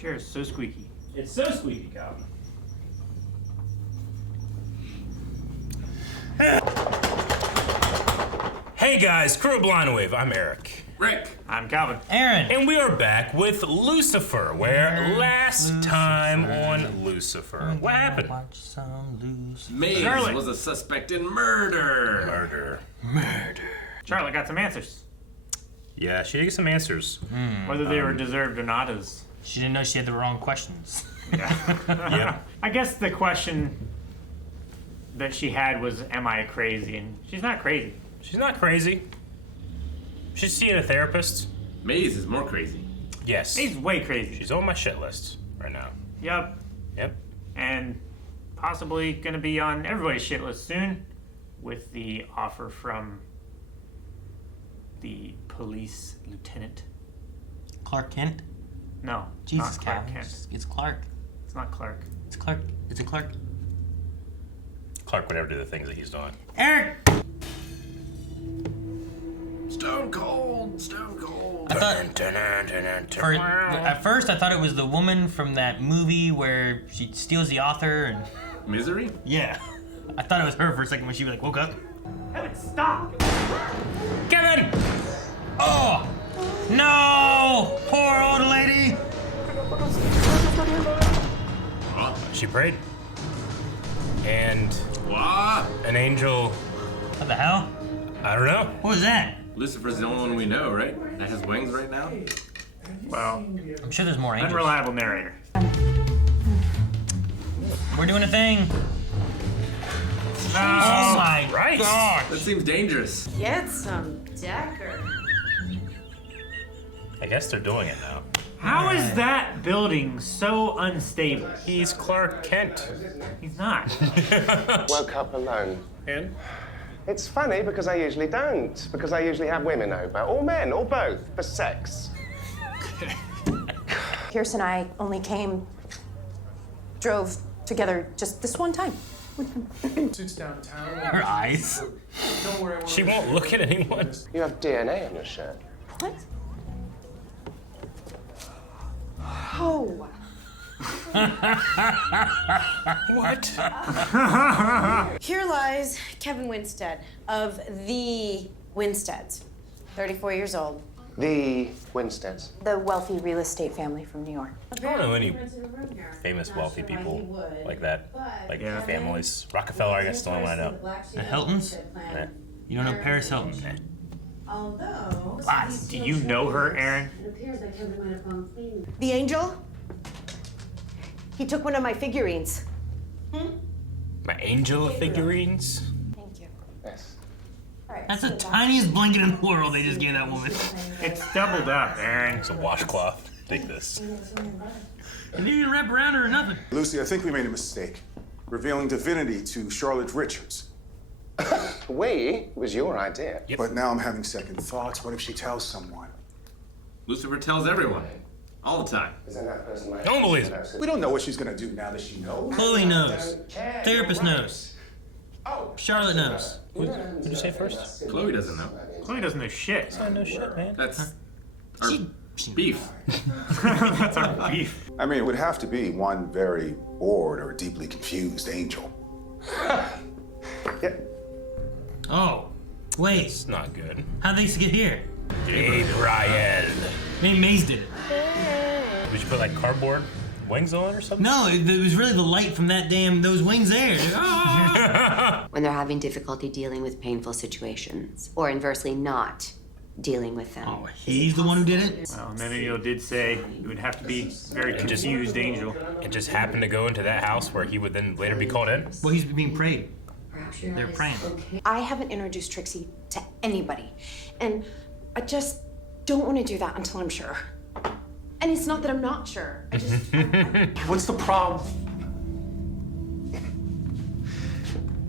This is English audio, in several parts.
chair is so squeaky. It's so squeaky, Calvin. Hey guys, crew of Blind Wave, I'm Eric. Rick. I'm Calvin. Aaron. And we are back with Lucifer, where last time on Lucifer, what happened? Watch some Lucifer. Maze Charlotte. was a suspect in murder. Charlotte got some answers. Yeah, she gave some answers. Whether they were deserved or not is... She didn't know she had the wrong questions. Yep. I guess the question that she had was, am I crazy? And she's not crazy. She's not crazy. She's seeing a therapist. Maze is more crazy. Yes. He's way crazy. She's on my shit list right now. Yep. Yep. And possibly gonna be on everybody's shit list soon with the offer from the police lieutenant. Clark Kent? No, Jesus, not Clark Calvin. Kent. It's Clark. It's not Clark. It's Clark. Is it Clark? Clark would never do the things that he's doing. Eric! Stone cold. Stone cold. I thought, at first I thought it was the woman from that movie where she steals the author and... Misery? Yeah. I thought it was her for a second when she like woke up. Kevin, stop! Kevin! Oh! No! Poor old lady! She prayed. And What? an angel, What the hell? I don't know. What was that? Lucifer's the only one we know, right? That has wings right now? Well, I'm sure there's more angels. unreliable narrator. We're doing a thing. No! Oh my Christ. God! That seems dangerous. Get some Decker. I guess they're doing it now. How is that building so unstable? He's Clark Kent. He's not. Woke up alone. And? It's funny because I usually don't, because I usually have women over, or men, or both, for sex. Pierce and I only drove together just this one time. Suits downtown. Her eyes. Don't worry, I won't She won't look at anyone. You have DNA on your shirt. What? Oh. What? Here lies Kevin Winstead of the Winsteads, 34 years old. The Winsteads. The wealthy real estate family from New York. I don't know any famous wealthy people like that. Like families. Rockefeller, I guess, the only one I know. The Hiltons? Yeah. You don't know Paris Hilton? Although, Do you know her, Aaron? the angel, he took one of my figurines. My angel of figurines? Thank you. Yes. That's the tiniest blanket in the world they just gave that woman. It's doubled up, Aaron. It's a washcloth. Take this. You didn't even wrap around her or nothing. Lucy, I think we made a mistake, revealing divinity to Charlotte Richards. It was your idea. Yep. But now I'm having second thoughts. What if she tells someone? Lucifer tells everyone. All the time. Isn't that person like... No one believes it. We don't know what she's gonna do now that she knows. Chloe knows. Therapist knows. Oh, Charlotte knows. What did you say first? Chloe doesn't know. Chloe doesn't know shit. No shit, man. That's our beef. That's our beef. I mean, it would have to be one very bored or deeply confused angel. yeah. Oh, wait. It's not good. How'd they get here? Gabriel. Maybe Maze did it. Did you put like cardboard wings on or something? No, it was really the light from those wings there. Oh. When they're having difficulty dealing with painful situations, or inversely not dealing with them. Oh, he's the one who did it? Well, Menino did say it would have to be very confused angel. It just happened to go into that house where he would then later be called in? Well, he's being prayed. They're praying. I haven't introduced Trixie to anybody, and I just don't want to do that until I'm sure. And it's not that I'm not sure. I just... What's the problem?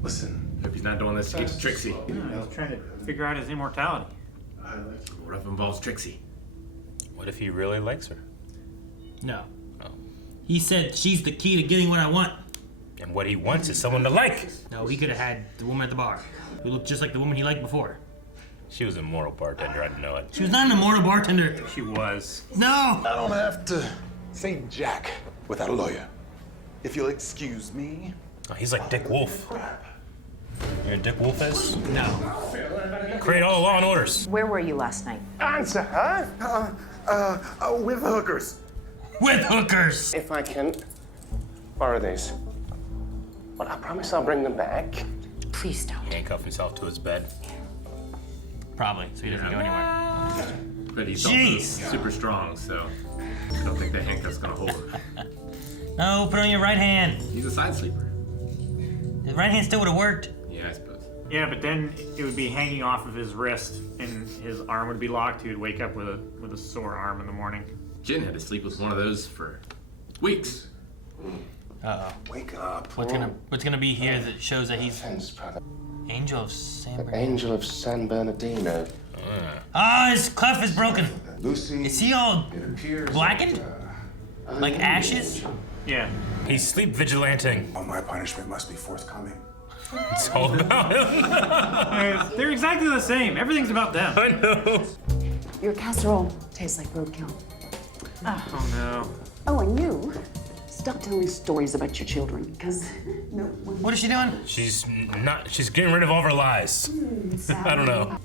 Listen, hope he's not doing this to get to Trixie. He's trying to figure out his immortality. What if it involves Trixie? What if he really likes her? No. He said she's the key to getting what I want. And what he wants is someone to like. No, he could have had the woman at the bar, who looked just like the woman he liked before. She was a mortal bartender, I didn't know it. She was not an immortal bartender. She was. No! I don't have to Say Jack without a lawyer. If you'll excuse me. Oh, he's like Dick Wolf. You know what Dick Wolf is? No. Create all law and orders. Where were you last night? Answer her. With hookers. With hookers. If I can borrow these. Well, I promise I'll bring them back. Please don't. Handcuff himself to his bed. Probably, so he doesn't go anywhere. But he's Jeez. also super strong, so I don't think that handcuff's gonna hold him. No, put it on your right hand. He's a side sleeper. The right hand still would have worked. Yeah, I suppose. Yeah, but then it would be hanging off of his wrist, and his arm would be locked. He would wake up with a sore arm in the morning. Jen had to sleep with one of those for weeks. Uh-oh. Wake up. What's gonna be here that shows that he's Thanks, brother. Angel of San Bernardino? Angel of San Bernardino. Ah, his cuff is broken. Lucy. Is he all It appears blackened? Like ashes? Yeah. He's sleep vigilanting. Oh, my punishment must be forthcoming. It's all about him. They're exactly the same. Everything's about them. I know. Your casserole tastes like roadkill. Oh no. Oh, and you, stop telling stories about your children, because no one... What is she doing? She's getting rid of all of her lies. I don't know.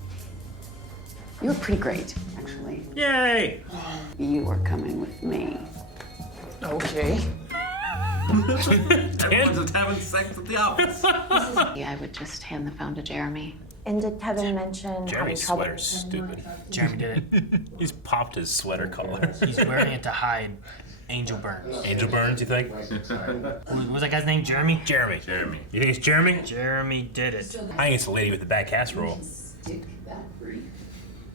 You're pretty great, actually. Yay! You are coming with me. Okay. Everyone's just having sex at the office. Yeah, I would just hand the phone to Jeremy. And did Kevin mention Jeremy's sweater's stupid. Jeremy did it. He's popped his sweater collar. He's wearing it to hide Angel burns. Angel burns, you think? What was that guy's name? Jeremy? Jeremy. Jeremy. You think it's Jeremy? Jeremy did it. I think it's the lady with the bad casserole. Stick that brief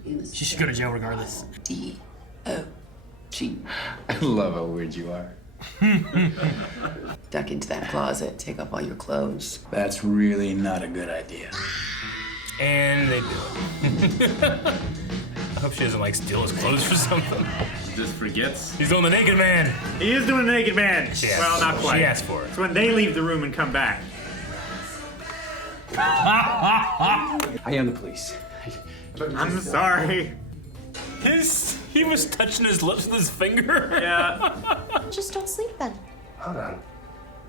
in the She should go to jail regardless. D-O-G. I love how weird you are. Duck into that closet, take off all your clothes. That's really not a good idea. And they do it. I hope she doesn't like steal his clothes for something. He just forgets. He's doing the naked man. He is doing the naked man. Well, not quite. She asked for it. It's when they leave the room and come back. I am the police. I'm sorry. He was touching his lips with his finger. Yeah. Just don't sleep then. Hold on.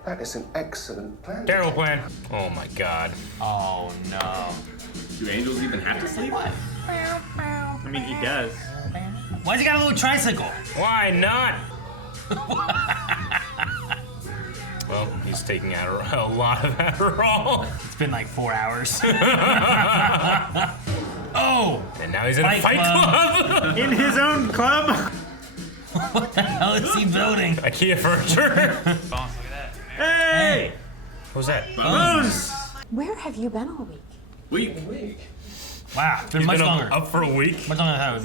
That is an excellent plan. Terrible plan. Oh my god. Oh no. Do angels even have to sleep? I mean, he does. Why's he got a little tricycle? Why not? Well, he's taking a lot of Adderall. It's been like 4 hours. Oh! And now he's in a fight club. In his own club? What the hell is he building? IKEA furniture. Hey! What was that? Bones! Where have you been all week? Week. Wow, it's been He's much been longer. up for a week. Much longer than I thought it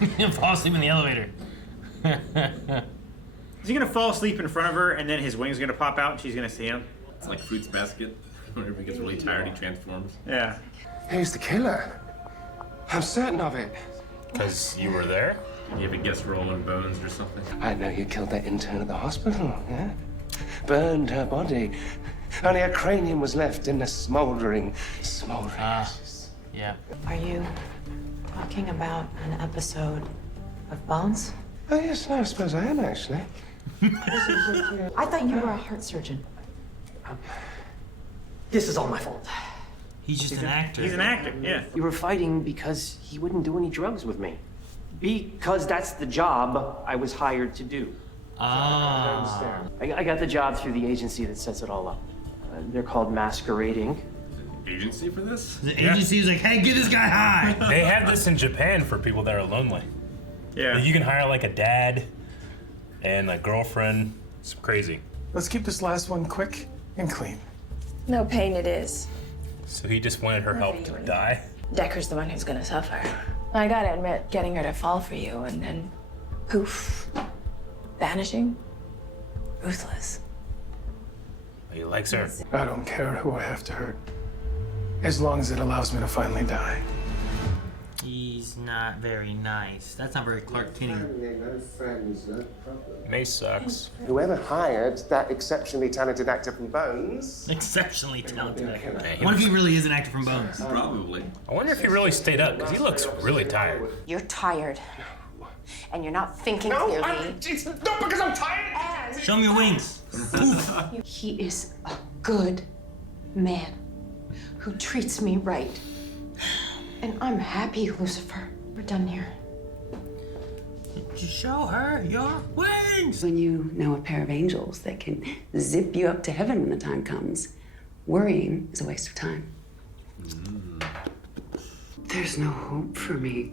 would be. He'll fall asleep in the elevator. Is he gonna fall asleep in front of her and then his wings are gonna pop out and she's gonna see him? It's like Fruits Basket. Whenever he gets really tired, he transforms. Yeah. Who's the killer? I'm certain of it. Because you were there? Did you have a guest role in Bones or something? I know you killed that intern at the hospital, yeah? Burned her body. Only her cranium was left in the smoldering ashes. Yeah. Are you talking about an episode of Bones? Oh, yes, no, I suppose I am, actually. I thought you were a heart surgeon. This is all my fault. He's just an actor. He's an actor, yeah. You were fighting because he wouldn't do any drugs with me. Because that's the job I was hired to do. Ah. I got the job through the agency that sets it all up. They're called Masquerading. Agency for this? The agency was like, hey, get this guy high. They have this in Japan for people that are lonely. Yeah. You can hire like a dad and a girlfriend. It's crazy. Let's keep this last one quick and clean. No pain it is. So he just wanted her help to die? Decker's the one who's gonna suffer. I gotta admit, getting her to fall for you and then poof, vanishing, ruthless. He likes her. I don't care who I have to hurt, as long as it allows me to finally die. He's not very nice. That's not very Clark Kenny. No friends, no problem. May sucks. Whoever hired that exceptionally talented actor from Bones... Exceptionally talented actor. Man, What if he really is an actor from Bones? Probably. I wonder if he really stayed up, because he looks really tired. You're tired. and you're not thinking clearly. It's not because I'm tired. Show me your wings. He is a good man who treats me right. And I'm happy, Lucifer. We're done here. Just show her your wings. When you know a pair of angels that can zip you up to heaven when the time comes, worrying is a waste of time. There's no hope for me.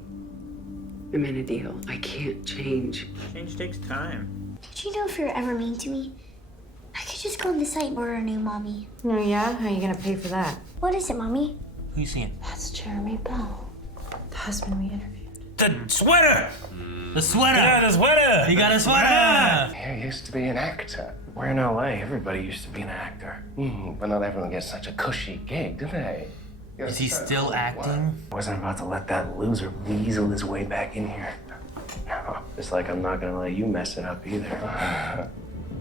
I'm in a deal. I can't change. Change takes time. Did you know if you're ever mean to me, I could just go on the site and order a new mommy? Oh, yeah? How are you gonna pay for that? What is it, Mommy? Who you seeing? That's Jeremy Bell, the husband we interviewed. The sweater! The sweater! Yeah, the sweater! He got a sweater! He used to be an actor. We're in LA. Everybody used to be an actor. But not everyone gets such a cushy gig, do they? Is he still acting? I wasn't about to let that loser weasel his way back in here. No, just like I'm not gonna let you mess it up either.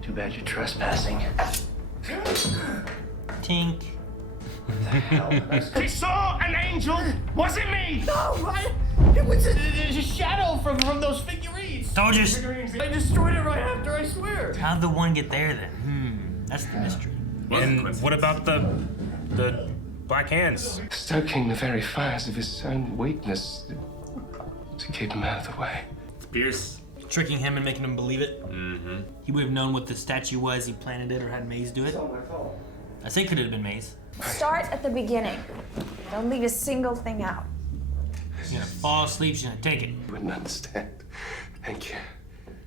Too bad you're trespassing. Tink. I saw an angel! Was it me? No, it was a shadow from those figurines. Told you. I destroyed it right after, I swear. How'd the one get there then? That's the mystery. And what about the black hands? Stoking the very fires of his own weakness to keep him out of the way. Pierce. Tricking him and making him believe it. Mm-hmm. He would have known what the statue was. He planted it or had Maze do it. I say could have been Maze. Start at the beginning. Don't leave a single thing out. You're gonna fall asleep. She's gonna take it. You wouldn't understand. Thank you.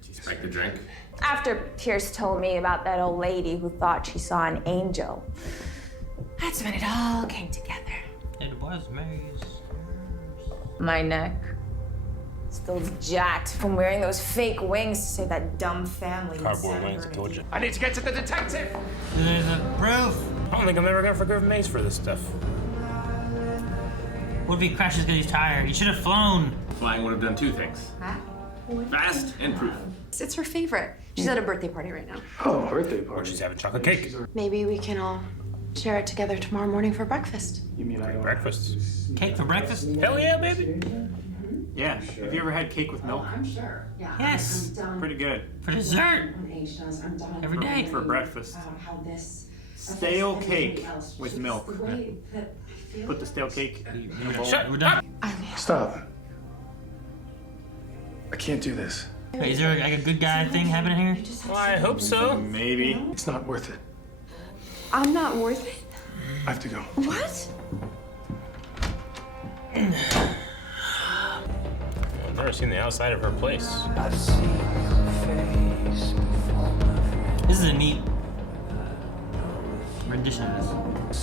Did you spike the drink? After Pierce told me about that old lady who thought she saw an angel, that's when it all came together. It was Maze. My neck still jacked from wearing those fake wings to save that dumb family. in Cardboard San wings, I told you. I need to get to the detective! There's a proof. I don't think I'm ever gonna forgive Mace for this stuff. What if he crashes because he's tired? He should have flown. Flying would have done two things. Fast and proof. It's her favorite. She's at a birthday party right now. Oh, birthday party. She's having chocolate cake. Maybe we can all share it together tomorrow morning for breakfast. You mean I don't... Breakfast. Cake for breakfast? Hell yeah, baby. Yeah. Have you ever had cake with milk? I'm sure. Yeah. Yes. Pretty good. For dessert. Every day. For breakfast. Stale cake with milk. Put the stale cake in a bowl. Shut. We're done. Stop. I can't do this. Wait, is there like a good guy thing happening here? Well, I hope so. Maybe. It's not worth it. I'm not worth it. I have to go. What? I've never seen the outside of her place. This is a neat rendition of this.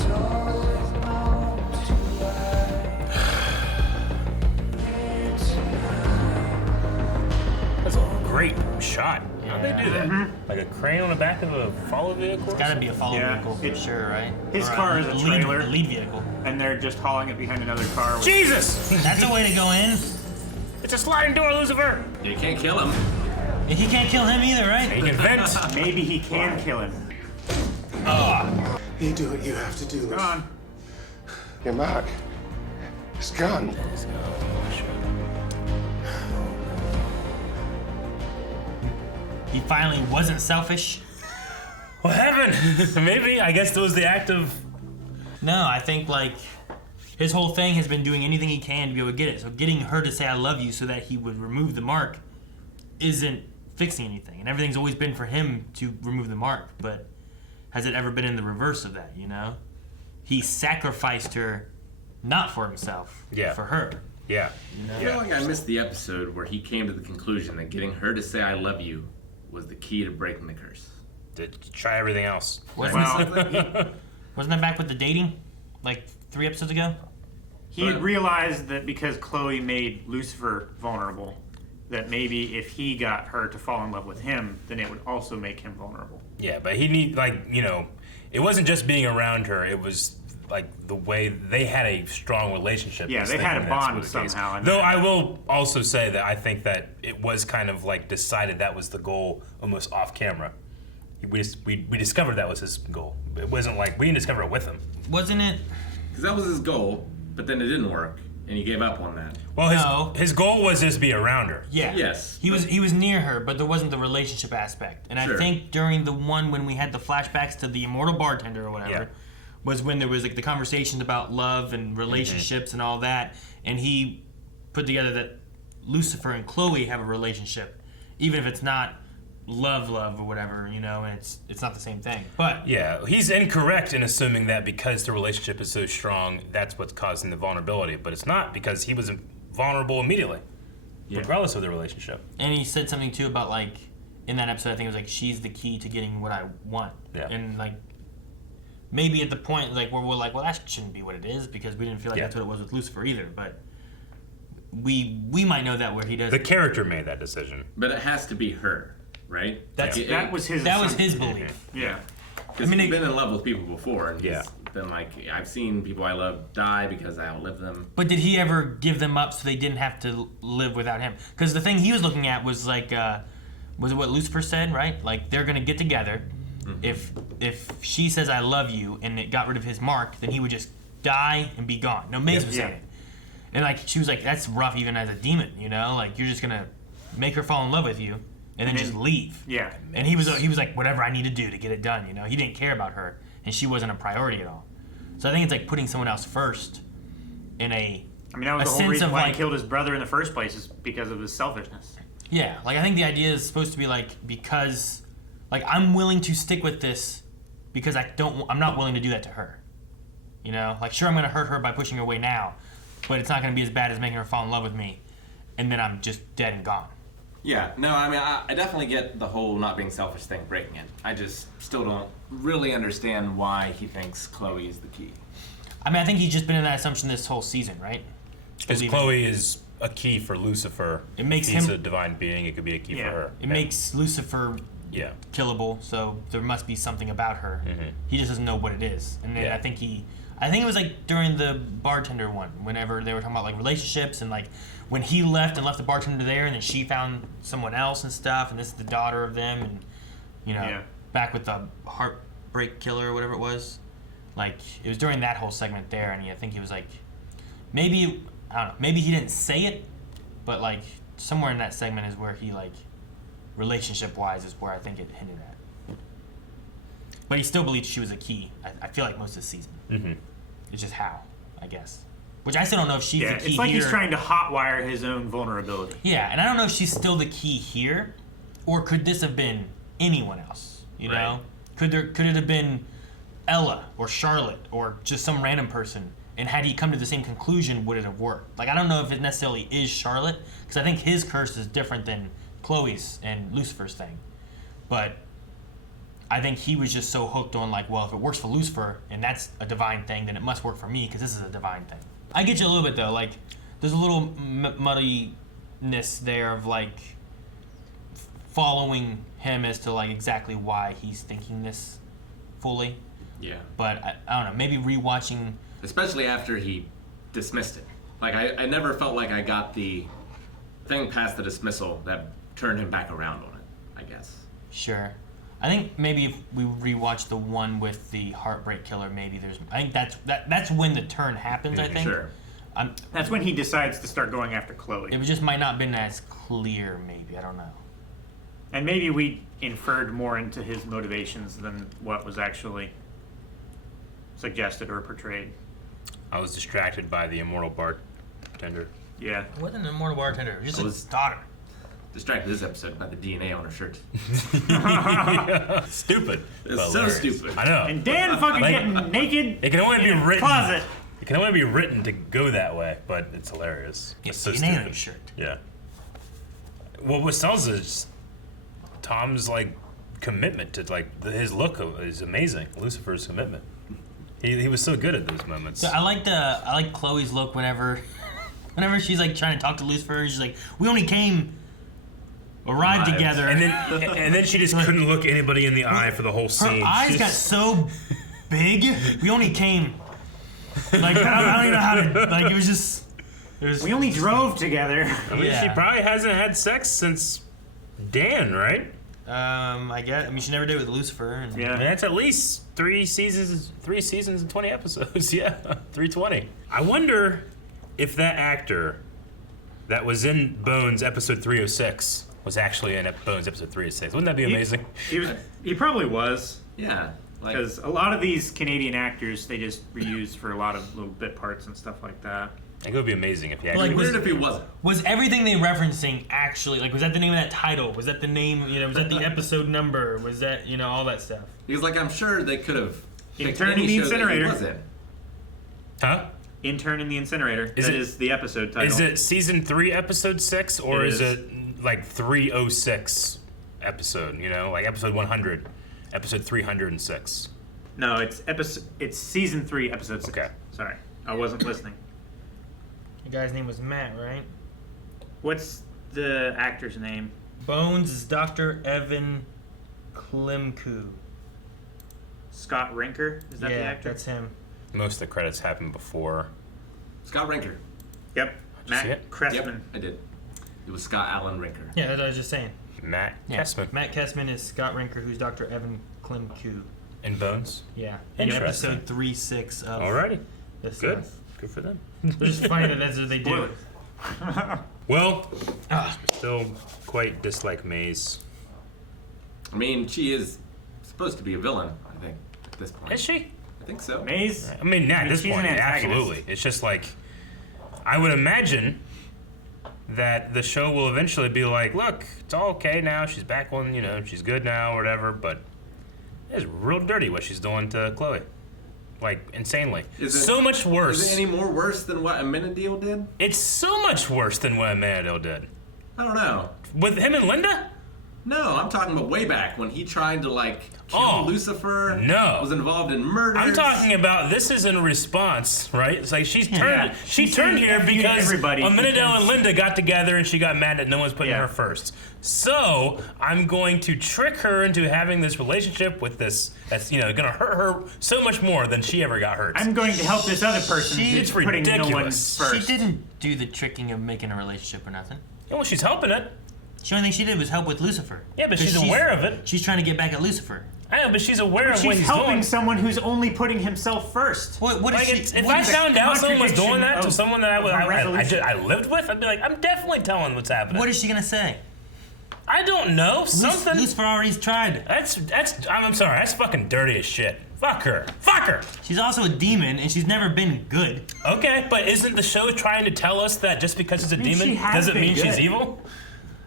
That's a great shot. How'd they do that? Like a crane on the back of a follow vehicle? It's gotta be a follow Yeah, vehicle for sure, right? His Or car is a lead- trailer. lead vehicle. And they're just hauling it behind another car. With Jesus! That's a way to go in. It's a sliding door, Lucifer! You can't kill him. He can't kill him either, right? He can vent. Maybe he can kill him. You do what you have to do. Gone. Your mark. It's gone. He finally wasn't selfish. What happened? Maybe. I guess it was the act of... No, I think like his whole thing has been doing anything he can to be able to get it. So getting her to say I love you so that he would remove the mark isn't fixing anything. And everything's always been for him to remove the mark. But has it ever been in the reverse of that, you know? He sacrificed her not for himself, Yeah. for her. Yeah. I feel like I missed the episode where he came to the conclusion that getting her to say I love you was the key to breaking the curse. To try everything else. Wasn't that back with the dating? Like 3 episodes ago? He realized that because Chloe made Lucifer vulnerable, that maybe if he got her to fall in love with him, then it would also make him vulnerable. Yeah, but he it wasn't just being around her, it was like the way they had a strong relationship. Yeah, I was they had thinking a that's bond what it is. somehow, and Though that- I will also say that I think that it was kind of like decided that was the goal almost off camera. We discovered that was his goal. It wasn't like we didn't discover it with him. Wasn't it? Because that was his goal, but then it didn't work. and he gave up on that. Well, his goal was just to be around her. Yeah. Yes. He was near her, but there wasn't the relationship aspect. And Sure. I think during the one when we had the flashbacks to the immortal bartender or whatever, was when there was like the conversations about love and relationships and all that, and he put together that Lucifer and Chloe have a relationship, even if it's not love or whatever, you know, and it's not the same thing. But yeah, he's incorrect in assuming that because the relationship is so strong, that's what's causing the vulnerability. But it's not, because he was vulnerable immediately, regardless of the relationship. And he said something too about like in that episode, I think it was like she's the key to getting what I want. Yeah. And like maybe at the point like where we're like, well, that shouldn't be what it is, because we didn't feel like that's what it was with Lucifer either. But we might know that where he does. The character made that decision. But it has to be her, right? That was his belief. Yeah. Because he's been in love with people before, and he's been like, I've seen people I love die because I outlived them. But did he ever give them up so they didn't have to live without him? Because the thing he was looking at was like, was it what Lucifer said, right? Like, they're going to get together. Mm-hmm. If she says, I love you, and it got rid of his mark, then he would just die and be gone. No, Maze was saying it. And, like, she was like, that's rough even as a demon, you know? Like, you're just going to make her fall in love with you and then just leave. Yeah. And he was like, whatever I need to do to get it done, you know? He didn't care about her, and she wasn't a priority at all. So I think it's like putting someone else first in a I mean, that was the whole reason why he killed his brother in the first place, is because of his selfishness. Yeah, like I think the idea is supposed to be like, because like I'm willing to stick with this because I'm not willing to do that to her. You know, like sure I'm gonna hurt her by pushing her away now, but it's not gonna be as bad as making her fall in love with me, and then I'm just dead and gone. Yeah, no, I mean, I definitely get the whole not being selfish thing breaking it. I just still don't really understand why he thinks Chloe is the key. I mean, I think he's just been in that assumption this whole season, right? Because Chloe is a key for Lucifer. It makes He's him a divine being. It could be a key for her. It makes Lucifer killable, so there must be something about her. Mm-hmm. He just doesn't know what it is. And then I think it was like during the bartender one, whenever they were talking about like relationships and like when he left the bartender there, and then she found someone else and stuff, and this is the daughter of them, and you know, back with the heartbreak killer or whatever it was. Like it was during that whole segment there, and I think he was like, maybe I don't know, maybe he didn't say it, but like somewhere in that segment is where he like relationship wise is where I think it hinted at. But he still believed she was a key. I feel like most of the season. Mm-hmm. It's just how, I guess. Which I still don't know if she's the key it's like here. he's trying to hotwire his own vulnerability. Yeah, and I don't know if she's still the key here, or could this have been anyone else? You know, could it have been Ella or Charlotte or just some random person? And had he come to the same conclusion, would it have worked? Like I don't know if it necessarily is Charlotte, because I think his curse is different than Chloe's and Lucifer's thing. But I think he was just so hooked on like, well, if it works for Lucifer and that's a divine thing, then it must work for me because this is a divine thing. I get you a little bit though. Like, there's a little muddiness there of like following him as to like exactly why he's thinking this fully. Yeah. But I don't know. Maybe rewatching, especially after he dismissed it. Like I never felt like I got the thing past the dismissal that turned him back around on it, I guess. Sure. I think maybe if we rewatch the one with the heartbreak killer, maybe I think that's when the turn happens, I think. Sure. That's when he decides to start going after Chloe. It just might not have been as clear, maybe. I don't know. And maybe we inferred more into his motivations than what was actually suggested or portrayed. I was distracted by the immortal bartender. Yeah. It wasn't an immortal bartender. It was just his daughter. Distracted this episode by the DNA on her shirt. Stupid. It's so stupid. I know. And Dan fucking getting naked. It can only be written. Closet. It can only be written to go that way, but it's hilarious. It's so DNA stupid. on his shirt. Yeah. Well, what sells is Tom's like commitment to like his look is amazing. Lucifer's commitment. He was so good at those moments. So I like Chloe's look whenever she's like trying to talk to Lucifer. She's like, we only arrived together, and then she just couldn't look anybody in the eye for the whole scene. Her eyes got so big. We only came. Like I don't even know how to. Like it was just. We only drove together. I mean, she probably hasn't had sex since Dan, right? I guess. I mean, she never did with Lucifer. And Yeah, that's at least 3 seasons and 20 episodes. Yeah, 320. I wonder if that actor that was in Bones episode 306 was actually in Bones episode 306. Wouldn't that be amazing? He probably was. Yeah. Because a lot of these Canadian actors, they just reuse for a lot of little bit parts and stuff like that. I think it would be amazing if he Like, actually. Weird if he wasn't. Was everything they referencing actually, like, was that the name of that title? Was that the name, was that the episode number? Was that, all that stuff? Because, like, I'm sure they could have picked Intern in any the show that he Incinerator. was in. Huh? Intern in the Incinerator. That is the episode title. Is it season 3, episode 6, or It is is. it like 306 episode? Like episode 100, episode 306. No, it's season 3, episode 6. Okay. Sorry, I wasn't listening. The guy's name was Matt, right? What's the actor's name? Bones is Dr. Evan Klimku. Scott Rinker? Is that the actor? That's him. Most of the credits happened before. Scott Rinker. Yep. Did you see Matt it? Cressman. Yep, I did. It was Scott Allen Rinker. Yeah, that's what I was just saying. Matt Kessman. Matt Kessman is Scott Rinker, who's Dr. Evan Klimku. In Bones? Yeah. In Interesting. episode 3-6 of Alrighty. this Good. stuff. Good for them. It's just funny that that's what they do. Well, still quite dislike Maze. I mean, she is supposed to be a villain, I think, at this point. Is she? I think so. Maze? I mean, at this she's point, an antagonist. absolutely. It's just like, I would imagine that the show will eventually be like, look, it's all okay now. She's back on, she's good now or whatever, but it's real dirty what she's doing to Chloe. Like, insanely. So much worse. Is it any more worse than what Amenadiel did? It's so much worse than what Amenadiel did. I don't know. With him and Linda? No, I'm talking about way back when he tried to, kill Lucifer. No. Was involved in murders. I'm talking about this is in response, right? It's like she turned here because Amenadiel and Linda got together and she got mad that no one's putting her first. So I'm going to trick her into having this relationship with this that's gonna hurt her so much more than she ever got hurt. I'm going to help this other person It's who's putting no one ridiculous. first. She didn't do the tricking of making a relationship or nothing. Yeah, well, she's helping it. The only thing she did was help with Lucifer. Yeah, but 'Cause she's aware of it. She's trying to get back at Lucifer. I know, but she's aware But of what she's he's helping doing. someone who's only putting himself first. What Like, is she? if I found out someone was doing that to of- someone that of a resolution. I lived with, I'd be like, I'm definitely telling what's happening. What is she gonna say? I don't know. Something. Lucifer already tried it. I'm sorry. That's fucking dirty as shit. Fuck her. Fuck her. She's also a demon, and she's never been good. Okay, but isn't the show trying to tell us that just because she's a mean, she demon has doesn't been mean she's good. evil?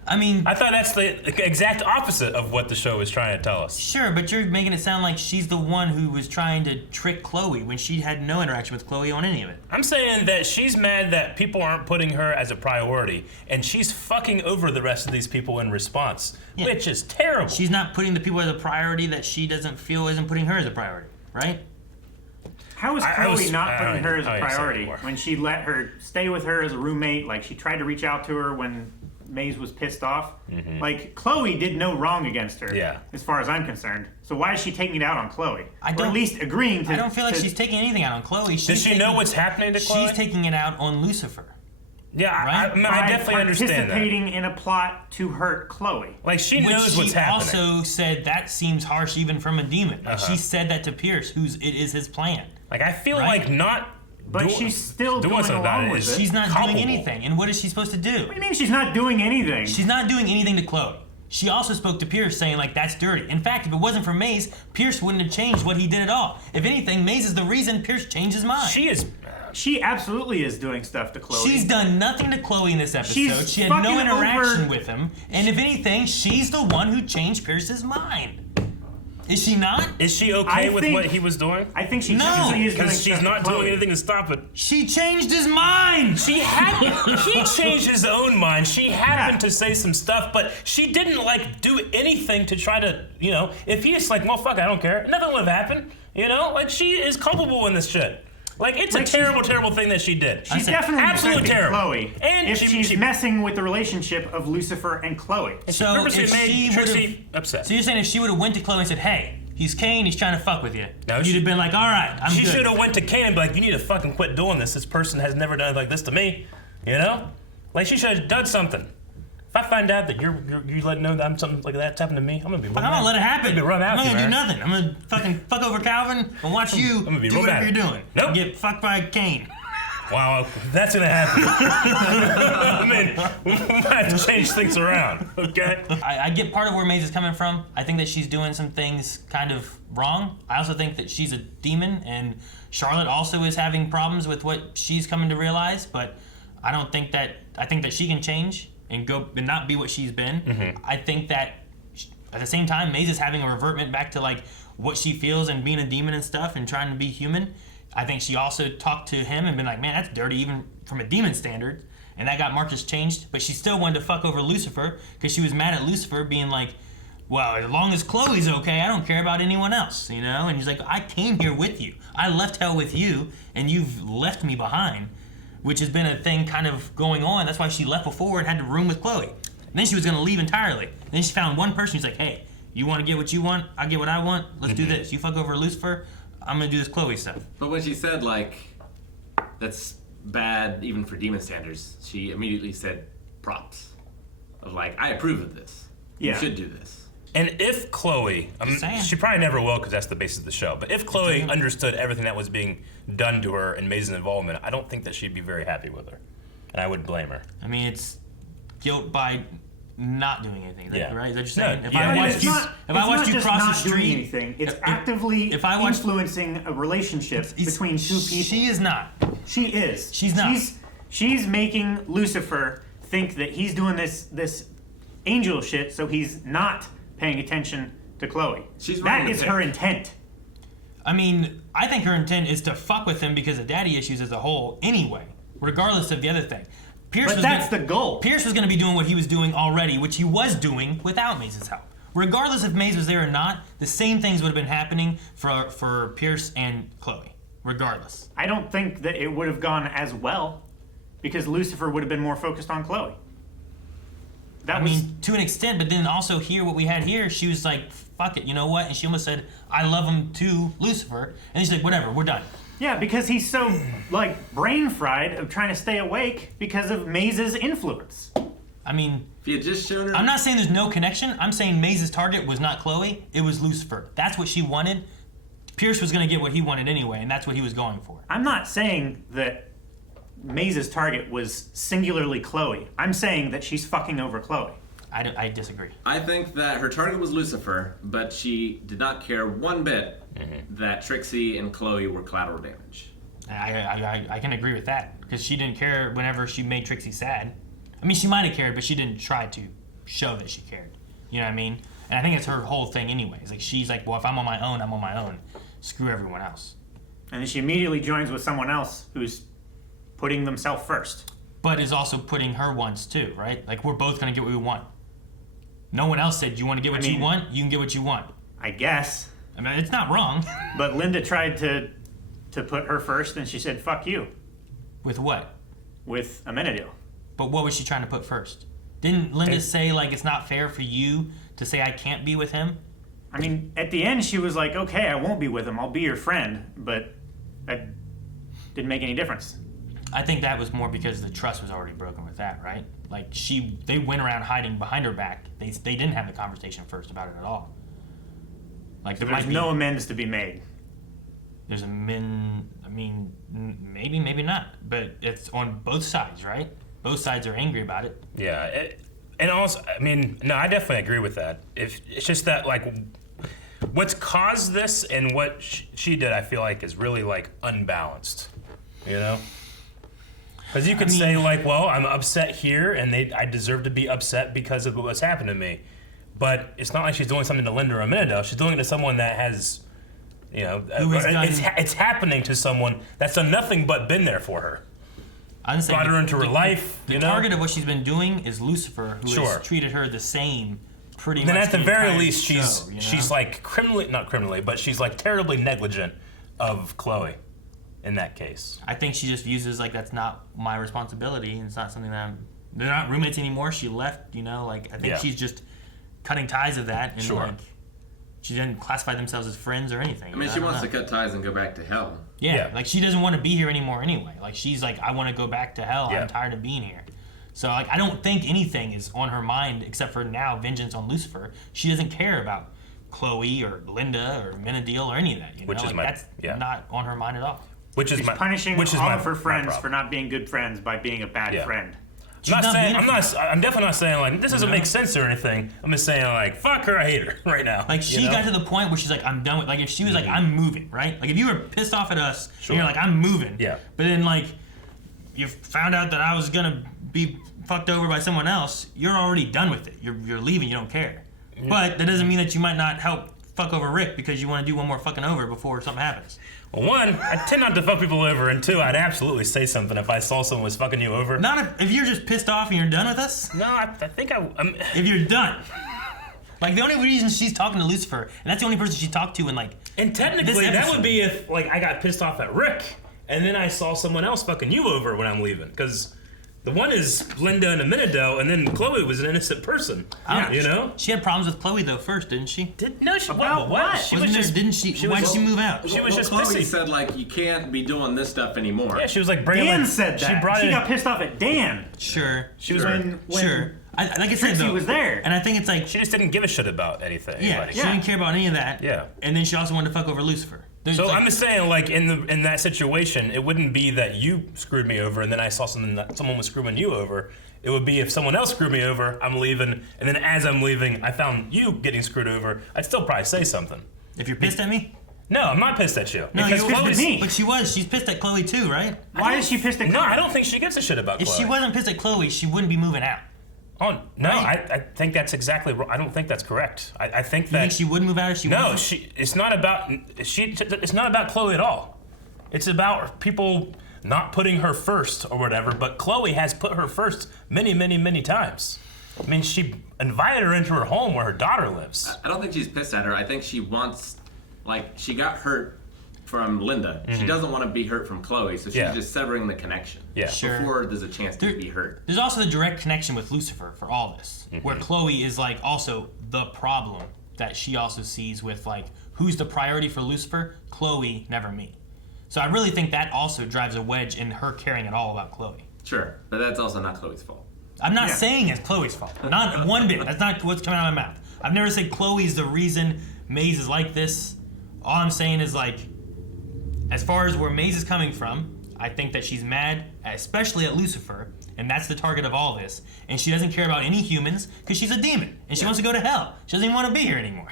I mean, I thought that's the exact opposite of what the show is trying to tell us. sure, but you're making it sound like she's the one who was trying to trick Chloe when she had no interaction with Chloe on any of it. I'm saying that she's mad that people aren't putting her as a priority, and she's fucking over the rest of these people in response, which is terrible. She's not putting the people as a priority that she doesn't feel isn't putting her as a priority, right? How is I Chloe was- not I putting don't her as know a how you say it priority more. when she let her stay with her as a roommate? Like, she tried to reach out to her when Maze was pissed off. Like, Chloe did no wrong against her, Yeah. as far as I'm concerned. So why is she taking it out on Chloe? I Or don't- at least agreeing to... I don't feel like to- she's taking anything out on Chloe. Does she know what's happening to Chloe? She's taking it out on Lucifer. Yeah, Right? I definitely by understand that. participating in a plot to hurt Chloe. Like, she Which knows what's she happening. also said that seems harsh even from a demon. Like, Uh-huh. she said that to Pierce, it is his plan. Like, I feel Right? like not But she's still doing going something about along it with is it. She's not culpable. doing anything. And what is she supposed to do? What do you mean she's not doing anything? She's not doing anything to Chloe. She also spoke to Pierce saying, like, that's dirty. In fact, if it wasn't for Maze, Pierce wouldn't have changed what he did at all. If anything, Maze is the reason Pierce changed his mind. She absolutely is doing stuff to Chloe. She's done nothing to Chloe in this episode. She's She had no fucking interaction over- with him. And if anything, she's the one who changed Pierce's mind. Is she not? Is she okay with what he was doing? I think she No, definitely is doing Because she's stuff not to doing Chloe. anything to stop it. She changed his mind. He changed his own mind. She happened to say some stuff, but she didn't do anything to try to, if he's like, well, fuck, I don't care, nothing would have happened. Like, she is culpable in this shit. Like, it's a terrible, terrible thing that she did. She's definitely absolutely affecting terrible. Chloe. And if she- she's messing with the relationship of Lucifer and Chloe. So purposely if made she Trixie would've- upset. So you're saying if she would have went to Chloe and said, hey, he's Cain, he's trying to fuck with you. No, you'd have been like, all right, I'm She good. should have went to Cain and be like, you need to fucking quit doing this. This person has never done like this to me. Like, she should have done something. If I find out that you're letting know that I'm something like that's happened to me, I'm gonna be. I'm gonna let it happen. I'm gonna run I'm out. not gonna do nothing. I'm gonna fucking fuck over Calvin and watch you I'm gonna be do real whatever mad. you're doing. Nope. Get fucked by Cain. Wow, that's gonna happen. I mean, we might have to change things around, okay? I get part of where Maze is coming from. I think that she's doing some things kind of wrong. I also think that she's a demon, and Charlotte also is having problems with what she's coming to realize, but I think that she can change and go and not be what she's been. Mm-hmm. I think that at the same time, Maze is having a revertment back to like what she feels and being a demon and stuff and trying to be human. I think she also talked to him and been like, man, that's dirty even from a demon standard. And that got Marcus changed, but she still wanted to fuck over Lucifer because she was mad at Lucifer being like, well, as long as Chloe's okay, I don't care about anyone else, you know? And he's like, I came here with you. I left hell with you, and you've left me behind, which has been a thing kind of going on. That's why she left before and had to room with Chloe. And then she was going to leave entirely. And then she found one person who's like, hey, you want to get what you want? I get what I want. Let's do this. You fuck over Lucifer, I'm going to do this Chloe stuff. But when she said, like, that's bad even for demon standards, she immediately said props. Of like, I approve of this. Yeah. You should do this. And if Chloe, she probably never will because that's the basis of the show, but if Chloe understood everything that was being done to her and Maze's involvement, I don't think that she'd be very happy with her. And I would blame her. I mean, it's guilt by not doing anything, Yeah. right? Is that what you're saying? No, If yeah, I it watched is. you, It's if I watched not you just cross the not doing street, anything. It's actively influencing a relationship between two people. She is not. She is. She's not. She's making Lucifer think that he's doing this angel shit, so he's not paying attention to Chloe. That is her intent. I mean, I think her intent is to fuck with him because of daddy issues as a whole anyway, regardless of the other thing. But that's the goal. Pierce was going to be doing what he was doing already, which he was doing without Maze's help. Regardless if Maze was there or not, the same things would have been happening for Pierce and Chloe, regardless. I don't think that it would have gone as well because Lucifer would have been more focused on Chloe. I mean, to an extent, but then also here, what we had here, she was like, fuck it, you know what? And she almost said, I love him to Lucifer. And she's like, whatever, we're done. Yeah, because he's so, like, brain fried of trying to stay awake because of Maze's influence. I mean, if you had just shown her, I'm not saying there's no connection. I'm saying Maze's target was not Chloe, it was Lucifer. That's what she wanted. Pierce was going to get what he wanted anyway, and that's what he was going for. I'm not saying that Maze's target was singularly Chloe. I'm saying that she's fucking over Chloe. I disagree. I think that her target was Lucifer, but she did not care one bit that Trixie and Chloe were collateral damage. I can agree with that, because she didn't care whenever she made Trixie sad. I mean, she might have cared, but she didn't try to show that she cared. You know what I mean? And I think it's her whole thing anyways. Like, she's like, well, if I'm on my own, I'm on my own. Screw everyone else. And then she immediately joins with someone else who's putting themselves first. But is also putting her wants too, right? Like, we're both going to get what we want. No one else said, you want to get what you want? You can get what you want. I guess. I mean, it's not wrong. But Linda tried to put her first, and she said, fuck you. With what? With Amenadiel. But what was she trying to put first? Didn't Linda say, like, it's not fair for you to say I can't be with him? I mean, at the end, she was like, okay, I won't be with him. I'll be your friend. But that didn't make any difference. I think that was more because the trust was already broken with that, right? Like, they went around hiding behind her back. They didn't have the conversation first about it at all. Like, So there's no amends to be made. There's maybe, maybe not. But it's on both sides, right? Both sides are angry about it. Yeah, and also, I mean, no, I definitely agree with that. If it's just that, like, what's caused this and what she did, I feel like is really like unbalanced. You know, because you could say like, well, I'm upset here, and I deserve to be upset because of what's happened to me. But it's not like she's doing something to Linda or Amenadiel. She's doing it to someone that has, you know, it's happening to someone that's done nothing but been there for her. Brought her into her life. The target of what she's been doing is Lucifer, who has treated her the same pretty much. Then at the very entire least, show, you know? she's like not criminally, but she's like terribly negligent of Chloe in that case. I think she just views it as like, that's not my responsibility, and it's not something that they're not roommates anymore. She left, you know, like, I think she's just cutting ties of that, and like, she didn't classify themselves as friends or anything. I mean, she wants to cut ties and go back to hell. Yeah, like, she doesn't want to be here anymore anyway. Like, she's like, I want to go back to hell. I'm tired of being here. So, like, I don't think anything is on her mind except for now vengeance on Lucifer. She doesn't care about Chloe or Linda or Amenadiel or any of that. You know? Which is that's not on her mind at all. Which is She's my punishing which is all my, of her friends my for problem. not being good friends by being a bad friend. I'm definitely not saying like this doesn't make sense or anything. I'm just saying like fuck her, I hate her right now. Like she got to the point where she's like, I'm done with. Like if she was like, I'm moving, right? Like if you were pissed off at us, and you're like, I'm moving. Yeah. But then like, you found out that I was gonna be fucked over by someone else. You're already done with it. You're leaving. You don't care. But that doesn't mean that you might not help fuck over Rick because you want to do one more fucking over before something happens. Well, one, I tend not to fuck people over, and two, I'd absolutely say something if I saw someone was fucking you over. Not if you're just pissed off and you're done with us. No, I think I'm. If you're done. Like the only reason she's talking to Lucifer, and that's the only person she talked to in like. And technically, that would be if like I got pissed off at Rick, and then I saw someone else fucking you over when I'm leaving, because. The one is Linda and Aminadel, and then Chloe was an innocent person. Yeah, you know. She had problems with Chloe though first, didn't she? No, she About what? She was just, didn't she? Why did she move out? She was just Chloe pissy. said like you can't be doing this stuff anymore. Yeah, she was like bringing. Dan like, said that. She got pissed off at Dan. Sure. She was when sure. Like I said, Trixie though, was there. and I think it's like she just didn't give a shit about anything. Yeah, she didn't care about any of that. Yeah. And then she also wanted to fuck over Lucifer. So I'm just saying, like in that situation, it wouldn't be that you screwed me over, and then I saw someone was screwing you over. It would be if someone else screwed me over, I'm leaving, and then as I'm leaving, I found you getting screwed over. I'd still probably say something. If you're pissed at me? No, I'm not pissed at you. No, because you're pissed at me. But she's pissed at Chloe too, right? Why is she pissed at Chloe? No, I don't think she gives a shit about If Chloe. she wasn't pissed at Chloe, she wouldn't be moving out. Oh no, Right? I think that's exactly wrong. I don't think that's correct. I think You that think she would move out if she no, wasn't? it's not about it's not about Chloe at all. It's about people not putting her first or whatever. But Chloe has put her first many, many, many times. I mean, she invited her into her home where her daughter lives. I don't think she's pissed at her. I think she wants, like, she got hurt from Linda. She doesn't want to be hurt from Chloe, so she's just severing the connection. Yeah. Sure. Before there's a chance to be hurt. There's also the direct connection with Lucifer for all this, where Chloe is like also the problem that she also sees with like who's the priority for Lucifer? Chloe, never me. So I really think that also drives a wedge in her caring at all about Chloe. Sure, but that's also not Chloe's fault. I'm not saying it's Chloe's fault. Not one bit. That's not what's coming out of my mouth. I've never said Chloe's the reason Maze is like this. All I'm saying is like, as far as where Maze is coming from, I think that she's mad, especially at Lucifer, and that's the target of all this. And she doesn't care about any humans because she's a demon and she wants to go to hell. She doesn't even want to be here anymore.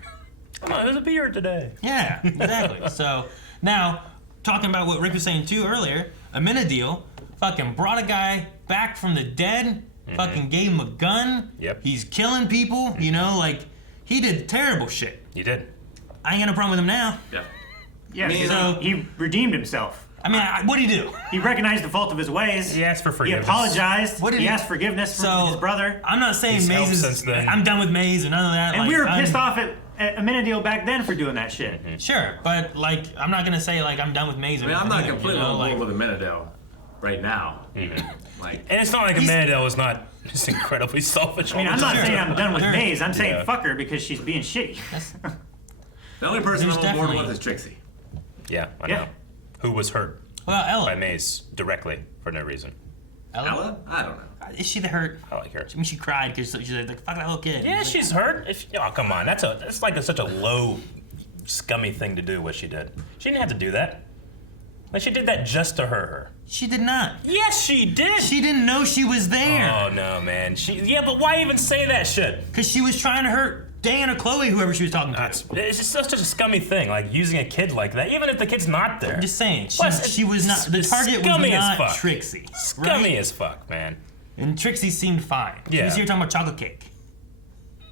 Come on, there's a beer today. Yeah, exactly. So now, talking about what Rick was saying too earlier, Aminadel fucking brought a guy back from the dead, fucking gave him a gun. Yep. He's killing people, you know, like he did terrible shit. You did. I ain't got no problem with him now. Yeah. Yeah, I mean, so so- he redeemed himself. I mean, what'd he do? He recognized the fault of his ways. He asked for He forgiveness. apologized. What did he he- asked forgiveness from his brother. I'm not saying He's Maze helped is. since then. I'm done with Maze and none of that. And like, we were I'm- pissed off at Aminadel back then for doing that shit. Sure, but like, I'm not gonna say like I'm done with Maze. I mean, I'm not either, completely you know, on like, board with Aminadel right now. Like, And it's not like Aminadel was not just incredibly selfish. I mean, I'm not saying I'm done with Sure. Maze. I'm saying Yeah. fuck her because she's being shitty. the only person There's I'm on board definitely- with is Trixie. Yeah, I Yeah. know. Who was hurt well, by Ella. Maze directly for no reason. Ella? I don't know. Is she the hurt? I like her. I mean, she cried because she's like, fuck that little kid. Yeah, she's hurt. Oh, come on. That's like such a low, scummy thing to do, what she did. She didn't have to do that. Like, she did that just to hurt her. She did not. Yes, she did. She didn't know she was there. Oh, no, man. Yeah, but why even say that shit? Because she was trying to hurt Dan or Chloe, whoever she was talking to. It's just such a scummy thing, like using a kid like that, even if the kid's not there. I'm just saying, Plus, she was not. The it's target was scummy as not fuck. Trixie. Scummy right? as fuck, man. And Trixie seemed fine. She Yeah. was here talking about chocolate cake.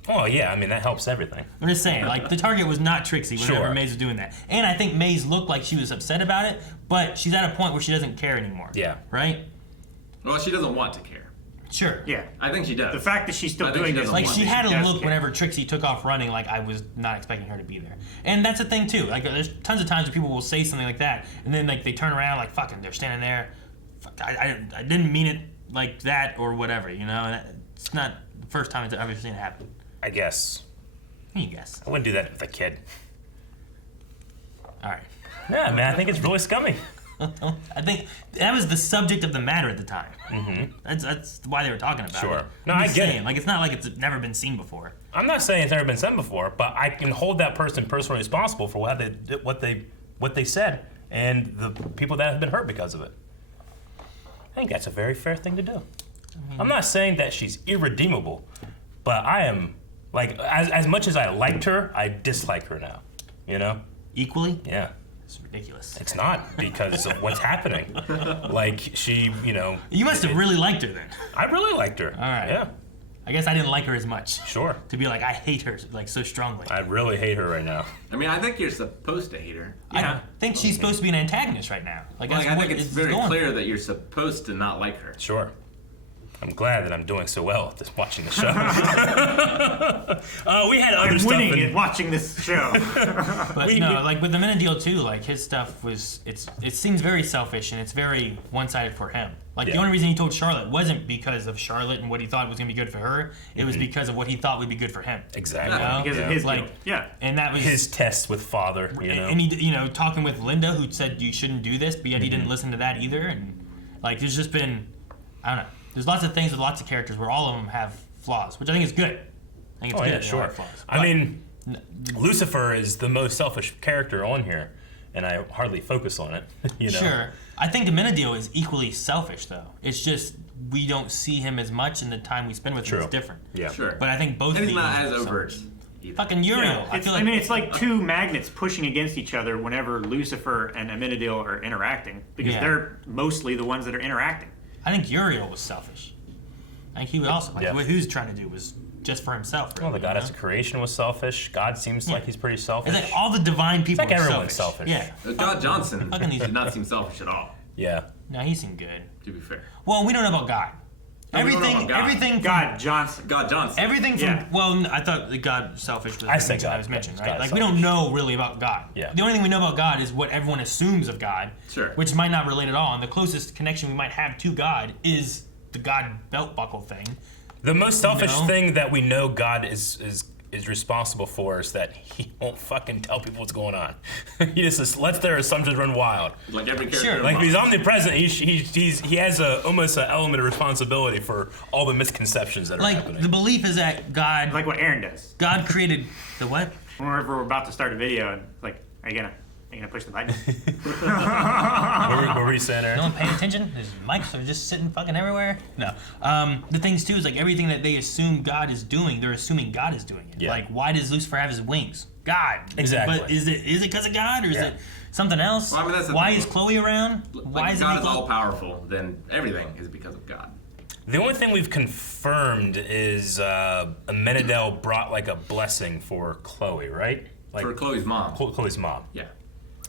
Oh, yeah, I mean, that helps everything. I'm just saying, like, the target was not Trixie whenever Sure. Maze was doing that. And I think Maze looked like she was upset about it, but she's at a point where she doesn't care anymore. Yeah. Right? Well, she doesn't want to care. Sure. Yeah. I think she does. The fact that she's still I think doing she this. doesn't Like, want she to. had a does look care. whenever Trixie took off running, like, I was not expecting her to be there. And that's the thing, too. Like, there's tons of times where people will say something like that, and then, like, they turn around, like, fucking, they're standing there. Fuck, I didn't mean it like that or whatever, you know? And it's not the first time I've ever seen it happen. I guess. You guess. I wouldn't do that with a kid. All right. Yeah, man, I think it's really scummy. I think that was the subject of the matter at the time. Mm-hmm. That's why they were talking about it. Sure. No, I'm I just get saying, it. Like, it's not like it's never been seen before. I'm not saying it's never been said before, but I can hold that person personally responsible for what they said, and the people that have been hurt because of it. I think that's a very fair thing to do. I'm not saying that she's irredeemable, but I am, like, as much as I liked her, I dislike her now. You know? Equally? Yeah. It's ridiculous. It's not because of what's happening. Like, she, you know... You must have really liked her then. I really liked her. All right. Yeah. I guess I didn't like her as much. Sure. To be like, I hate her, like, so strongly. I really hate her right now. I mean, I think you're supposed to hate her. I think she's supposed to be an antagonist right now. Like, Like, that's I what think it's it's very going clear for. that you're supposed to not like her. Sure. I'm glad that I'm doing so well at this watching the show. We had other I'm stuff. winning at watching this show. But no, like with the Minna deal too, like his stuff was, it seems very selfish and it's very one-sided for him. Like the only reason he told Charlotte wasn't because of Charlotte and what he thought was gonna be good for her. It was because of what he thought would be good for him. Exactly. You know? Because of his like, guilt. Yeah. And that was his test with father. You know. And he, you know, talking with Linda, who said you shouldn't do this, but yet he didn't listen to that either. And like, there's just been, I don't know. There's lots of things with lots of characters where all of them have flaws, which I think is good. I think it's good. Yeah, They all have sure. flaws. I mean, Lucifer is the most selfish character on here, and I hardly focus on it. You know. Sure. I think the Minna deal is equally selfish, though. It's just we don't see him as much, and the time we spend with him is different. Yeah. Sure. But I think both And of he's these not are as overt. selfish. Fucking Uriel. I mean, it's like two magnets pushing against each other whenever Lucifer and Amenadiel are interacting, because they're mostly the ones that are interacting. I think Uriel was selfish. I think he was also, like, what he was trying to do was just for himself. Really, Well, the goddess of creation was selfish. God seems like he's pretty selfish. It's like all the divine people It's like are everyone's selfish. selfish. Yeah. God Johnson Fucking these- did not seem selfish at all. Yeah. No, he seemed good. To be fair. Well, we don't know about God. No, we don't know Everything, about God. everything from, God Johnson. God Johnson. everything from, Yeah. well, I thought the God selfish was I say God. was mentioned, right? God Like, we don't know really about God. Yeah. The only thing we know about God is what everyone assumes of God, Sure. which might not relate at all. And the closest connection we might have to God is the God belt buckle thing. The most selfish know? thing that we know God is responsible for is that he won't fucking tell people what's going on. He just lets their assumptions run wild. Like every character. Sure. in Like if he's Marvel. omnipresent, he has almost an element of responsibility for all the misconceptions that are Like, happening. the belief is that God, Like what Aaron does. God created the what? Whenever we're about to start a video, and it's like, are you gonna push the button? What were you saying, Aaron? No one paying attention? His mics are just sitting fucking everywhere? No. The things too is like everything that they assume God is doing, they're assuming God is doing it. Yeah. Like, why does Lucifer have his wings? God. Exactly. But is it because of God or is Yeah. it something else? Well, I mean, that's the Why thing. is Chloe around? Why Like, is God it is all powerful, then everything is because of God. The only thing we've confirmed is Amenadiel brought like a blessing for Chloe, right? Like For Chloe's mom. Chloe's mom. Yeah.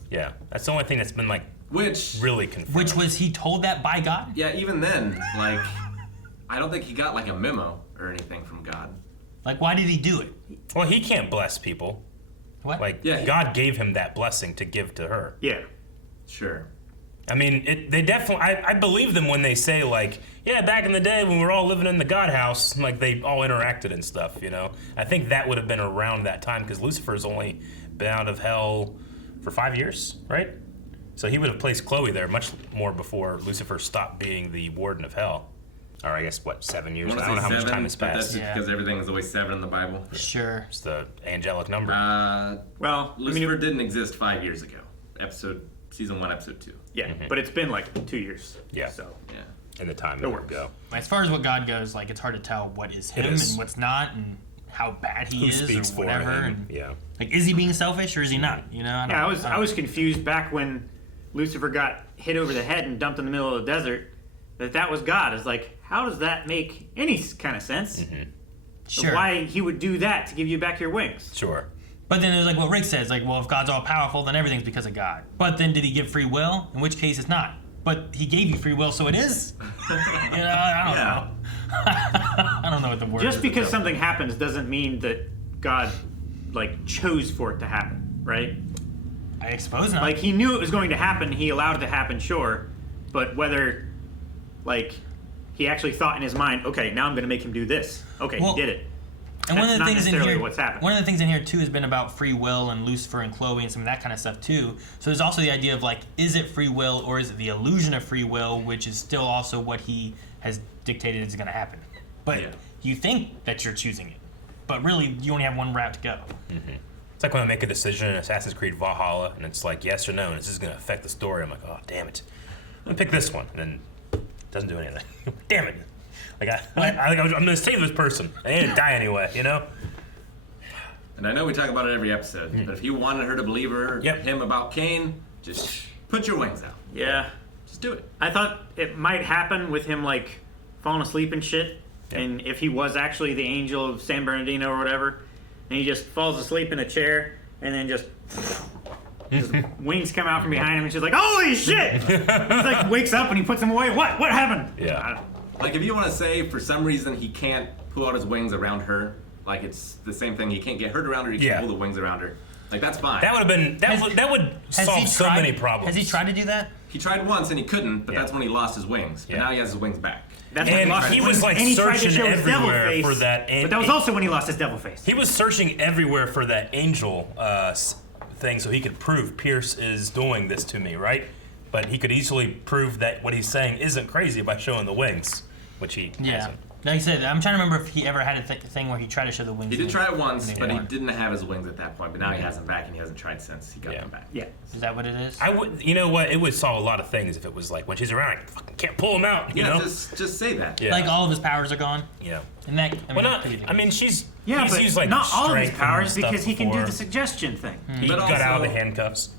Yeah, that's the only thing that's been like Which, really confirmed. Which was he told that by God? yeah, even then, like, I don't think he got like a memo or anything from God. Like, why did he do it? Well, he can't bless people. What? Like Yeah. God gave him that blessing to give to her. Yeah. Sure. I mean, they definitely. I believe them when they say like, yeah, back in the day when we were all living in the God house, like they all interacted and stuff. You know, I think that would have been around that time because Lucifer's only been out of hell for 5 years, right? So he would have placed Chloe there much more before Lucifer stopped being the warden of hell. Or I guess what, 7 years? I don't know how much time has but that's passed. just because everything is always 7 in the Bible. Sure. It's the angelic number. Well, Lucifer didn't exist 5 years ago. Season 1, episode 2. Yeah, but it's been like 2 years. Yeah. So Yeah. In the time that would go. As far as what God goes, like, it's hard to tell what is him is. and what's not and how bad he Who is speaks or for whatever. him? And, Yeah. like, is he being selfish or is he not? You know? yeah, I was confused back when Lucifer got hit over the head and dumped in the middle of the desert. That was God. It's like, how does that make any kind of sense? Sure. Why he would do that to give you back your wings? Sure. But then there's like what Rick says, like, well, if God's all powerful, then everything's because of God. But then did he give free will? In which case it's not. But he gave you free will, so it is? You know, I don't know. I don't know what the word is. Just because something happens doesn't mean that God like chose for it to happen, right? I suppose not. Like he knew it was going to happen, he allowed it to happen, sure. But whether like he actually thought in his mind, okay, now I'm going to make him do this. Okay, Well, he did it. And one of the That's not things in necessarily here, what's happening. one of the things in here too has been about free will and Lucifer and Chloe and some of that kind of stuff too. So there's also the idea of like, is it free will or is it the illusion of free will, which is still also what he has dictated is going to happen. But you think that you're choosing it, but really you only have one route to go. It's like when I make a decision in Assassin's Creed Valhalla, and it's like yes or no, and this is going to affect the story. I'm like, oh, damn it. I'm going to pick this one, and then it doesn't do anything. Damn it. Like, I'm going to save this person. They didn't die anyway, you know? And I know we talk about it every episode, but if you wanted her to believe him about Cain, just put your wings out. Yeah. Just do it. I thought it might happen with him, like, falling asleep and shit. Yep. And if he was actually the Angel of San Bernardino or whatever, and he just falls asleep in a chair, and then just his wings come out from behind him, and she's like, holy shit! He like wakes up and he puts them away. What happened? Yeah. Like if you want to say for some reason he can't pull out his wings around her, like it's the same thing, he can't get hurt around her, he can't pull the wings around her. Like that's fine. That would have been that would solve so many problems. Has he tried to do that? He tried once and he couldn't, but that's when he lost his wings. But now he has his wings back. That's and he was like searching everywhere for that. But that was also when he lost his devil face. He was searching everywhere for that angel thing so he could prove Pierce is doing this to me, right? But he could easily prove that what he's saying isn't crazy by showing the wings, which he hasn't. Like I said, I'm trying to remember if he ever had a thing where he tried to show the wings. He did try it once, but he didn't have his wings at that point. But now he has them back, and he hasn't tried since he got them back. Yeah. Is that what it is? I would, you know what? It would solve a lot of things if it was like when she's around, I fucking can't pull them out. You know? just say that. Like all of his powers are gone. Yeah. And that. I mean, he's but used like not all of his strength powers and because he can do before. the suggestion thing. He But got out of also- the handcuffs.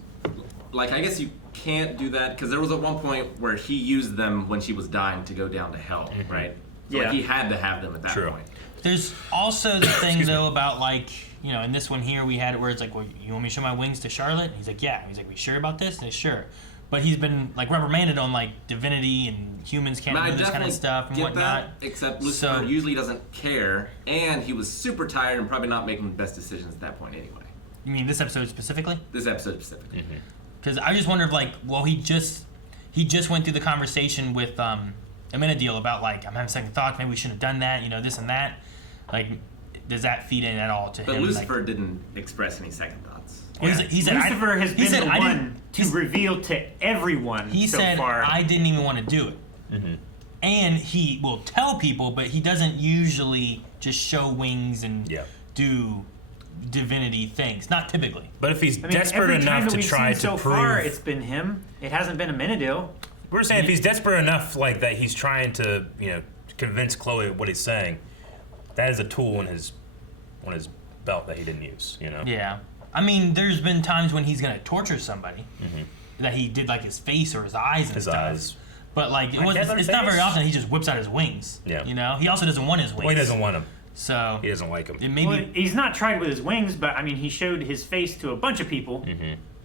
Like I guess you can't do that because there was at one point where he used them when she was dying to go down to hell, right? So like he had to have them at that point. There's also the thing though about like, you know, in this one here we had it where it's like, well, you want me to show my wings to Charlotte? And he's like, yeah. He's like, we sure about this? And he's sure. But he's been like reprimanded on like divinity and humans can't do this kind of stuff and get whatnot. That, except Lucifer usually doesn't care, and he was super tired and probably not making the best decisions at that point anyway. You mean this episode specifically? This episode specifically. Because I just wonder if like, well, he just went through the conversation with Amenadiel about like, I'm having second thoughts, maybe we shouldn't have done that, you know, this and that. Like, does that feed in at all to him? But Lucifer didn't express any second thoughts. Well, he said, Lucifer has been the one to reveal to everyone He so said, far. I didn't even want to do it. And he will tell people, but he doesn't usually just show wings and do divinity things. Not typically. But if he's I mean, desperate every time enough that to we've try seen to so prove, far, it's been him. It hasn't been Amenadiel. we're saying if he's desperate enough, like that, he's trying to, you know, convince Chloe of what he's saying. That is a tool in his belt that he didn't use. You know. Yeah. I mean, there's been times when he's gonna torture somebody that he did like his face or his eyes and stuff. Eyes. But like, Like it's not very often he just whips out his wings. Yeah. You know, he also doesn't want his wings. Well, he doesn't want them. So he doesn't like them. It may Well, be, he's not tried with his wings, but I mean, he showed his face to a bunch of people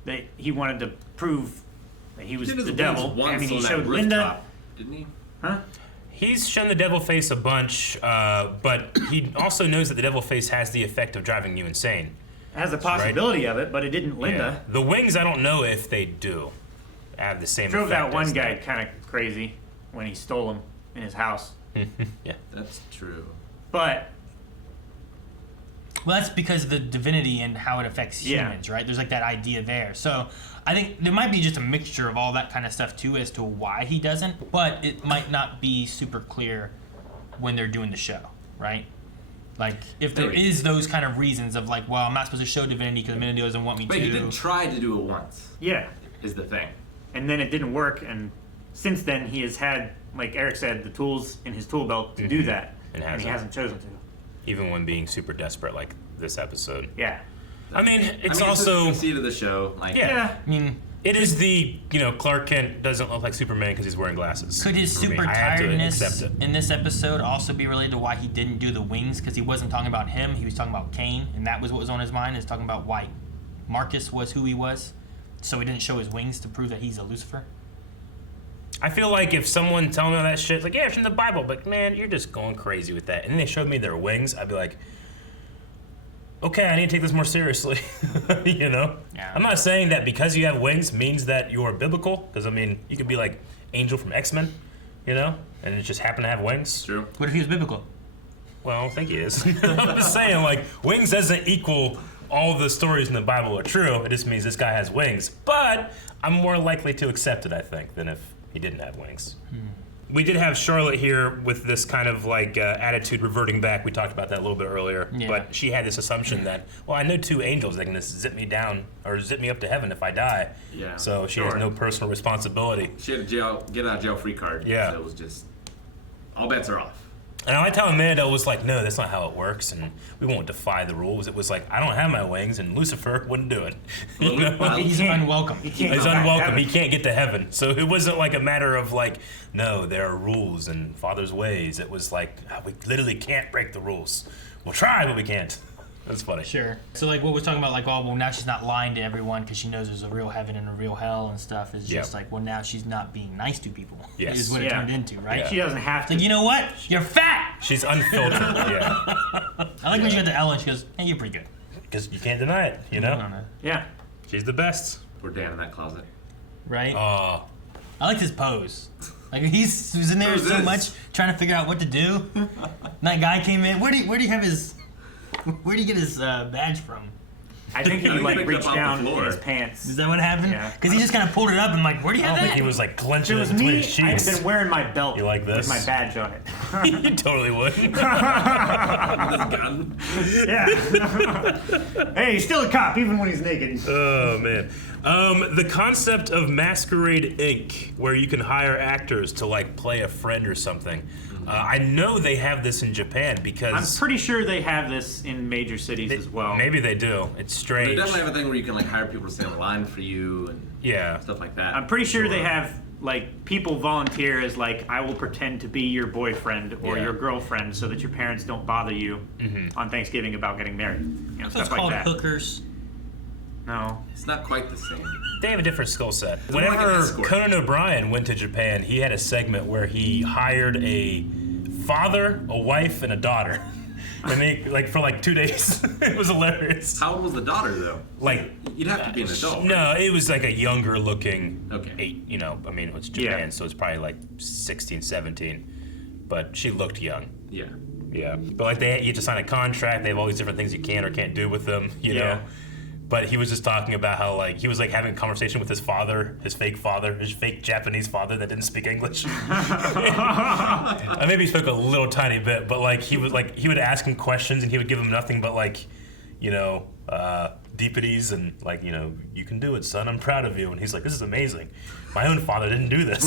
that he wanted to prove that he was Did his the wings devil. once I mean, he on that showed rooftop, Linda. didn't he? Huh? He's shown the devil face a bunch, but he also knows that the devil face has the effect of driving you insane. Has a possibility of it, but it didn't Linda. Yeah. The wings, I don't know if they do have the same Drove effect that one as guy kind of crazy when he stole them in his house. Yeah. That's true. But well, that's because of the divinity and how it affects humans, right? There's like that idea there. So I think there might be just a mixture of all that kind of stuff too as to why he doesn't, but it might not be super clear when they're doing the show, right? Like, if there is those kind of reasons of like, well, I'm not supposed to show divinity because Amenadiel doesn't want me But to. he did try to do it once. yeah, Is the thing. and then it didn't work, and since then he has had, like Eric said, the tools in his tool belt to do that, and he hasn't chosen to. Even when being super desperate, like this episode. Yeah. I mean, it's the also conceit of the show. Like, yeah. I mean, it is the, you know, Clark Kent doesn't look like Superman because he's wearing glasses. Could his For me, super I have to tiredness accept it. in this episode also be related to why he didn't do the wings? Because he wasn't talking about him, he was talking about Cain, and that was what was on his mind, is talking about why Marcus was who he was. So he didn't show his wings to prove that he's a Lucifer. I feel like if someone telling me all that shit, like, yeah, it's in the Bible, but man, you're just going crazy with that. And then they showed me their wings, I'd be like, okay, I need to take this more seriously. You know? Yeah. I'm not saying that because you have wings means that you're biblical, because I mean, you could be like Angel from X-Men, you know? And it just happen to have wings. True. What if he was biblical? Well, I think he is. I'm just saying, like, wings doesn't equal all the stories in the Bible are true. It just means this guy has wings. But I'm more likely to accept it, I think, than if he didn't have wings. we did have Charlotte here with this kind of like attitude reverting back. We talked about that a little bit earlier. Yeah. But she had this assumption that, well, I know 2 angels that can just zip me down or zip me up to heaven if I die. Yeah. So she has no personal responsibility. She had a get out of jail free card. Yeah. So it was just, all bets are off. And I liked how Amanda was like, no, that's not how it works, and we won't defy the rules. It was like, I don't have my wings, and Lucifer wouldn't do it. You know? He's unwelcome. He's unwelcome. He can't get to heaven. So it wasn't like a matter of like, no, there are rules and Father's ways. It was like, we literally can't break the rules. We'll try, but we can't. That's funny. Sure. So like what we're talking about, like, oh, well, now she's not lying to everyone because she knows there's a real heaven and a real hell and stuff. Is just like, well, now she's not being nice to people. Yes. Is what it turned into, right? Yeah. She doesn't have to. Like, you know what? You're fat. She's unfiltered. Yeah. I like when she got to Ellen. She goes, "Hey, you're pretty good." Because you can't deny it. You know. Yeah. She's the best. We're down in that closet. Right. Oh. I liked his pose. Like he was in there so much trying to figure out what to do. And that guy came in. Where do you have his? Where do you get his badge from? I think he like reached down in his pants. Is that what happened? Yeah. Because he just kind of pulled it up and like, where do you have I that? don't think he was like clenching If it it was between me, his cheeks. I've been wearing my belt You like this? with my badge on it. You totally would. Yeah. Hey, he's still a cop even when he's naked. Oh man. The concept of Masquerade Inc., where you can hire actors to like play a friend or something. I know they have this in Japan because I'm pretty sure they have this in major cities as well. Maybe they do. It's strange. They definitely have a thing where you can like hire people to stand in line for you and stuff like that. I'm pretty sure they have like people volunteer as like, I will pretend to be your boyfriend or your girlfriend so that your parents don't bother you on Thanksgiving about getting married. You know, So it's stuff like called that. hookers. No. It's not quite the same. They have a different skill set. more like an Whenever escort. Conan O'Brien went to Japan, he had a segment where he hired a father, a wife, and a daughter. And they, like, for like 2 days. It was hilarious. How old was the daughter though? Like, you'd have to be an adult. No, right? it was like a younger looking, Okay. it's Japan, so it's probably like 16, 17. But she looked young. Yeah. Yeah. But like you have to sign a contract, they have all these different things you can or can't do with them, you know? But he was just talking about how like he was like having a conversation with his father, his fake Japanese father that didn't speak English. Maybe he spoke a little tiny bit, but like he would ask him questions and he would give him nothing but like, deepities and like, you can do it, son. I'm proud of you. And he's like, this is amazing. My own father didn't do this.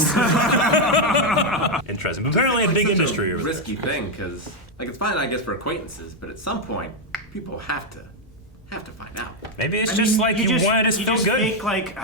Interesting. But apparently a big industry. A risky thing because like it's fine, I guess, for acquaintances, but at some point people have to find out. Maybe it's just like you wanted us to feel good. Fake like,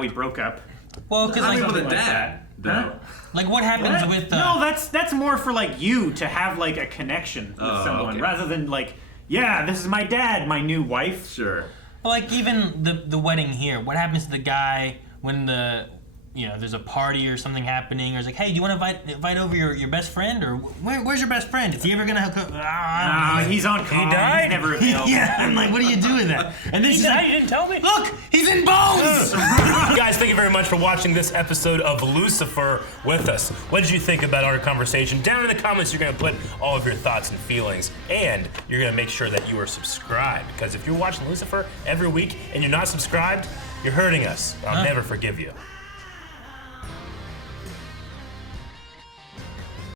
we broke up. Well, because I like, mean, with a dad, though. like what happens with no, that's more for like you to have like a connection with someone rather than like, this is my dad, my new wife. Sure. Well, like even the wedding here. What happens to the guy when there's a party or something happening, or it's like, hey, do you want to invite over your best friend, or where's your best friend? Is he ever gonna hook up? He's on call. He died? He's never available. Yeah, I'm like, what do you do with that? And then she's like, you didn't tell me. look, he's in bones. Guys, thank you very much for watching this episode of Lucifer with us. What did you think about our conversation? Down in the comments, you're going to put all of your thoughts and feelings, and you're going to make sure that you are subscribed, because if you're watching Lucifer every week and you're not subscribed, you're hurting us. I'll never forgive you.